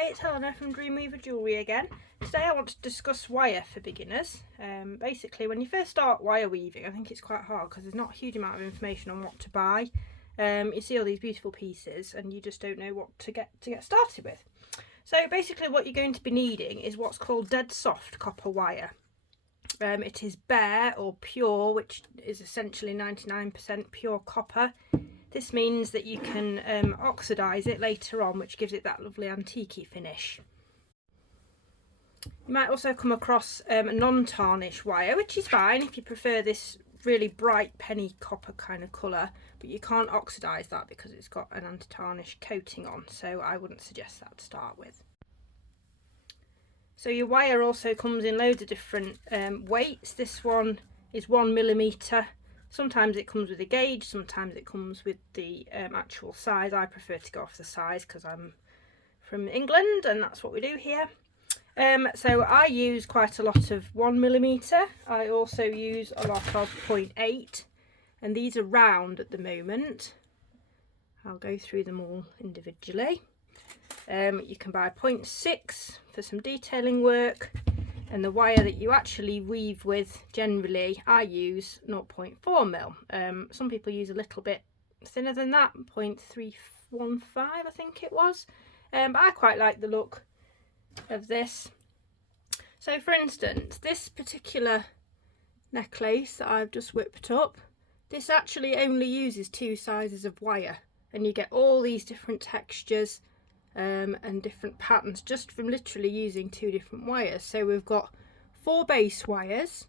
Hi, it's Helena from Dreamweaver Jewellery again. Today I want to discuss wire for beginners. Basically, when you first start wire weaving, I think it's quite hard because there's not a huge amount of information on what to buy. You see all these beautiful pieces and you just don't know what to get started with. So basically what you're going to be needing is what's called dead soft copper wire. It is bare or pure, which is essentially 99% pure copper. This means that you can oxidise it later on, which gives it that lovely antique-y finish. You might also come across a non-tarnish wire, which is fine if you prefer this really bright penny copper kind of colour, but you can't oxidise that because it's got an anti-tarnish coating on, so I wouldn't suggest that to start with. So your wire also comes in loads of different weights. This one is 1mm. Sometimes it comes with a gauge, sometimes it comes with the actual size. I prefer to go off the size because I'm from England and that's what we do here. So I use quite a lot of 1mm. I also use a lot of 0.8, and these are round at the moment. I'll go through them all individually. You can buy 0.6 for some detailing work, and the wire that you actually weave with, generally I use 0.4mm. Some people use a little bit thinner than that, 0.315 I think it was, but I quite like the look of this. So for instance, this particular necklace that I've just whipped up, this actually only uses 2 sizes of wire, and you get all these different textures and different patterns just from literally using 2 different wires. So we've got 4 base wires,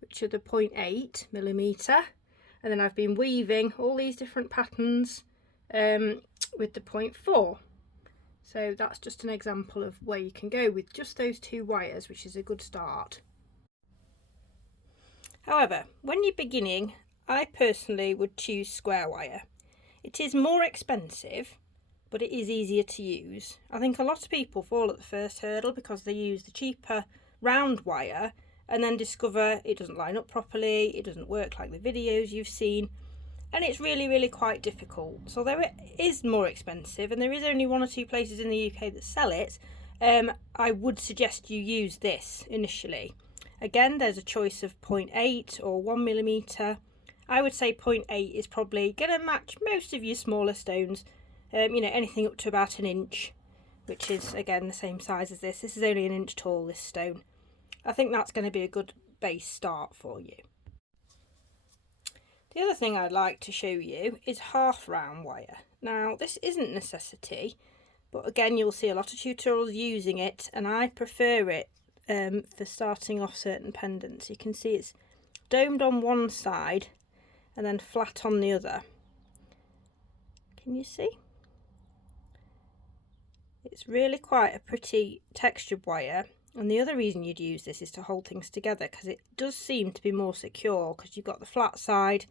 which are the 0.8mm, and then I've been weaving all these different patterns with the 0.4. So that's just an example of where you can go with just those 2 wires, which is a good start. However, when you're beginning, I personally would choose square wire. It is more expensive, but it is easier to use. I think a lot of people fall at the first hurdle because they use the cheaper round wire and then discover it doesn't line up properly, it doesn't work like the videos you've seen, and it's really quite difficult. So although it is more expensive and there is only 1 or 2 places in the UK that sell it, I would suggest you use this initially. Again, there's a choice of 0.8 or 1mm. I would say 0.8 is probably going to match most of your smaller stones. You know, anything up to about 1 inch, which is again the same size as this. This is only 1 inch tall, this stone. I think that's going to be a good base start for you. The other thing I'd like to show you is half round wire. Now this isn't a necessity, but again you'll see a lot of tutorials using it, and I prefer it for starting off certain pendants. You can see it's domed on one side and then flat on the other. Can you see? It's really quite a pretty textured wire, and the other reason you'd use this is to hold things together, because it does seem to be more secure because you've got the flat side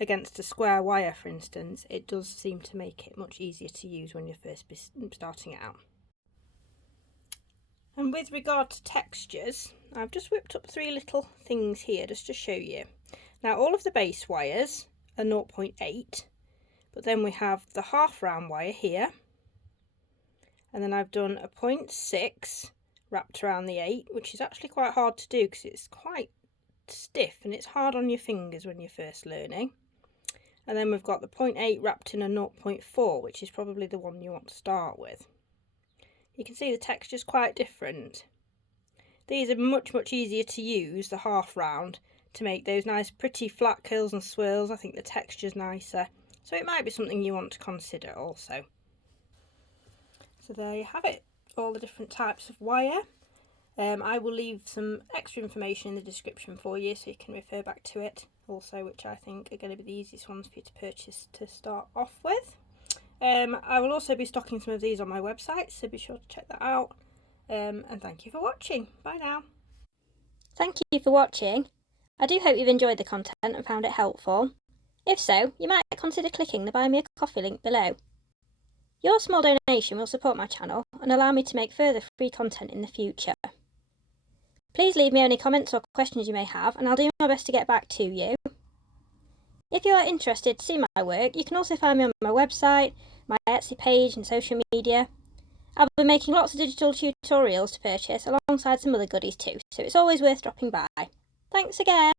against a square wire, for instance. It does seem to make it much easier to use when you're first starting out. And with regard to textures, I've just whipped up 3 little things here just to show you. Now all of the base wires are 0.8, but then we have the half round wire here, and then I've done a 0.6 wrapped around the 8, which is actually quite hard to do because it's quite stiff and it's hard on your fingers when you're first learning. And then we've got the 0.8 wrapped in a 0.4, which is probably the one you want to start with. You can see the texture's quite different. These are much easier to use, the half round, to make those nice pretty flat curls and swirls. I think the texture's nicer, so it might be something you want to consider also. So there you have it, all the different types of wire. I will leave some extra information in the description for you so you can refer back to it also, which I think are going to be the easiest ones for you to purchase to start off with. I will also be stocking some of these on my website, so be sure to check that out. And thank you for watching. Bye now. Thank you for watching. I do hope you've enjoyed the content and found it helpful. If so, you might consider clicking the Buy Me a Coffee link below. Your small donation will support my channel and allow me to make further free content in the future. Please leave me any comments or questions you may have, and I'll do my best to get back to you. If you are interested to see my work, you can also find me on my website, my Etsy page and social media. I'll be making lots of digital tutorials to purchase alongside some other goodies too, so it's always worth dropping by. Thanks again!